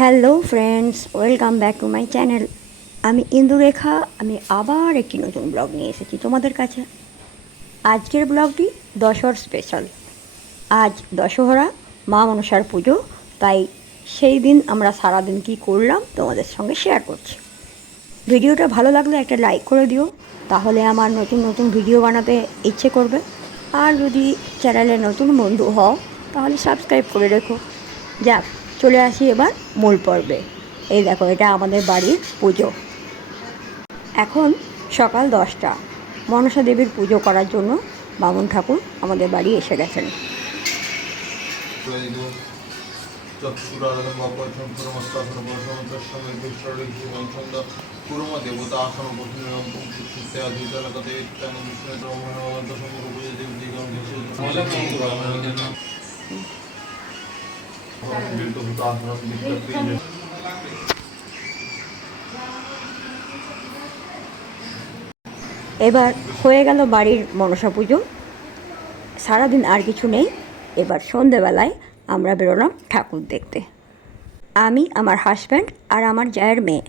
Hello friends, welcome back to my channel. আমি ইন্দুরেখা। আমি আবার একটি নতুন ব্লগ নিয়ে এসেছি তোমাদের কাছে। আজকের ব্লগটি দশহর স্পেশাল। আজ দশহরা, মা মনসার পুজো, তাই সেই দিন আমরা সারাদিন কী করলাম তোমাদের সঙ্গে শেয়ার করছি। ভিডিওটা ভালো লাগলে একটা লাইক করে দিও, তাহলে আমার নতুন নতুন ভিডিও বানাতে ইচ্ছে করবে। আর যদি চ্যানেলে নতুন বন্ধু হও তাহলে সাবস্ক্রাইব করে রেখো। যাক, চলে আসি এবার মূল পর্বে। এই দেখো, এটা আমাদের বাড়ির পুজো। এখন সকাল 10টা। মনসা দেবীর পুজো করার জন্য বামুন ঠাকুর আমাদের বাড়ি এসে গেছেন। এবার হয়ে গেল বাড়ির মনসা পুজো। সারাদিন আর কিছু নেই। এবার সন্ধেবেলায় আমরা বেরোলাম ঠাকুর দেখতে। আমি, আমার হাজব্যান্ড আর আমার জায়ের মেয়ে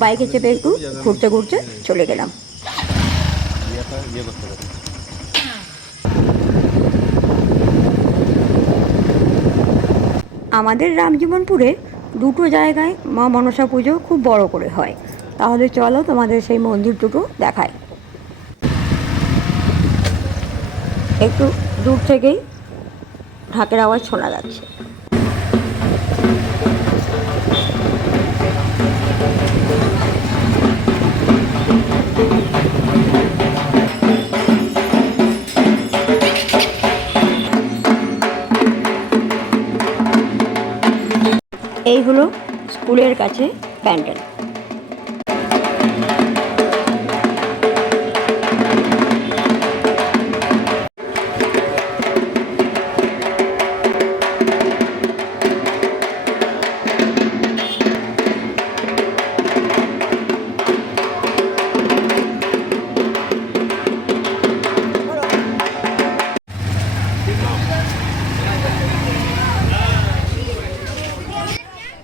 বাইকে চেপে একটু ঘুরতে ঘুরতে চলে গেলাম। আমাদের রামজীবনপুরে দুটো জায়গায় মা মনসা পুজো খুব বড় করে হয়। তাহলে চলো তোমাদের সেই মন্দির দুটো দেখায়। একটু দূর থেকেই ঢাকের আওয়াজ শোনা যাচ্ছে। এই হলো স্কুলের কাছে প্যান্ডেল।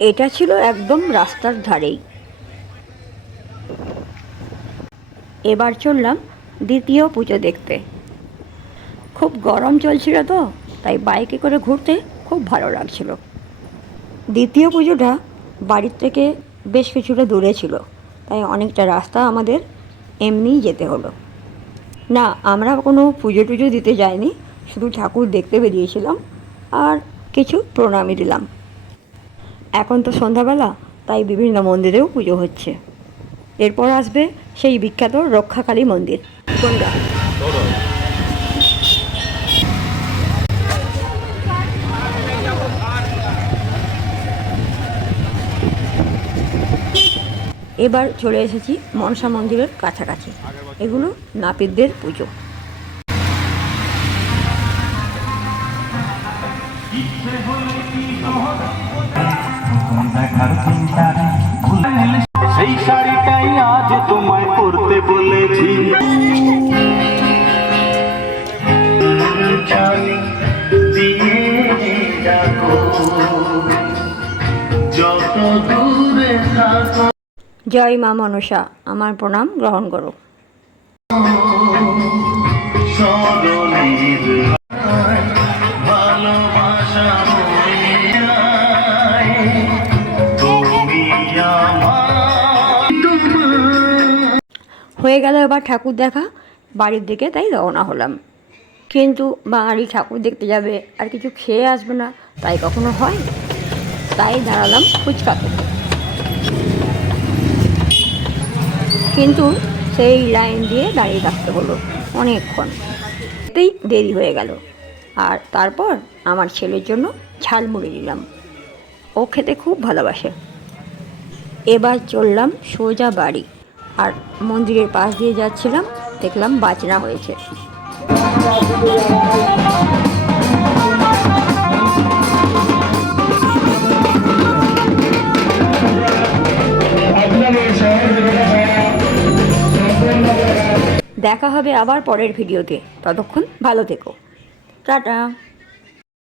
এটা ছিল একদম রাস্তার ধারেই। এবার চললাম দ্বিতীয় পুজো দেখতে। খুব গরম চলছিল তো, তাই বাইকে করে ঘুরতে খুব ভালো লাগছিল। দ্বিতীয় পুজোটা বাড়ির থেকে বেশ কিছুটা দূরে ছিল, তাই অনেকটা রাস্তা আমাদের এমনিই যেতে হলো। না, আমরা কোনো পুজো টুজো দিতে যাইনি, শুধু ঠাকুর দেখতে বেরিয়েছিলাম আর কিছু প্রণামী দিলাম। এখন তো সন্ধ্যাবেলা, তাই বিভিন্ন মন্দিরেও পুজো হচ্ছে। এরপর আসবে সেই বিখ্যাত রক্ষাকালী মন্দির। কোনটা? এবার চলে এসেছি মনসা মন্দিরের কাছাকাছি। এগুলো নাপিতদের পুজো। সেই শাড়িটাই আজ তোমায় পরতে বলেছি। জয় মা মনসা, আমার প্রণাম গ্রহণ করো। হয়ে গেল এবার ঠাকুর দেখা, বাড়ির দিকে তাই রওনা হলাম। কিন্তু বাঙালি ঠাকুর দেখতে যাবে আর কিছু খেয়ে আসবে না, তাই কখনো হয়? তাই দাঁড়ালাম ফুচকা খেতে। কিন্তু সেই লাইন দিয়ে দাঁড়িয়ে থাকতে হলো অনেকক্ষণ, এতেই দেরি হয়ে গেল। আর তারপর আমার ছেলের জন্য ঝালমুড়ি নিলাম, ও খেতে খুব ভালোবাসে। এবার চললাম সোজা বাড়ি। আর মন্দিরের পাশ দিয়ে যাচ্ছিলাম, দেখলাম বাজনা হয়েছে। দেখা হবে আবার পরের ভিডিওতে। ততক্ষণ ভালো থেকো। টাটা।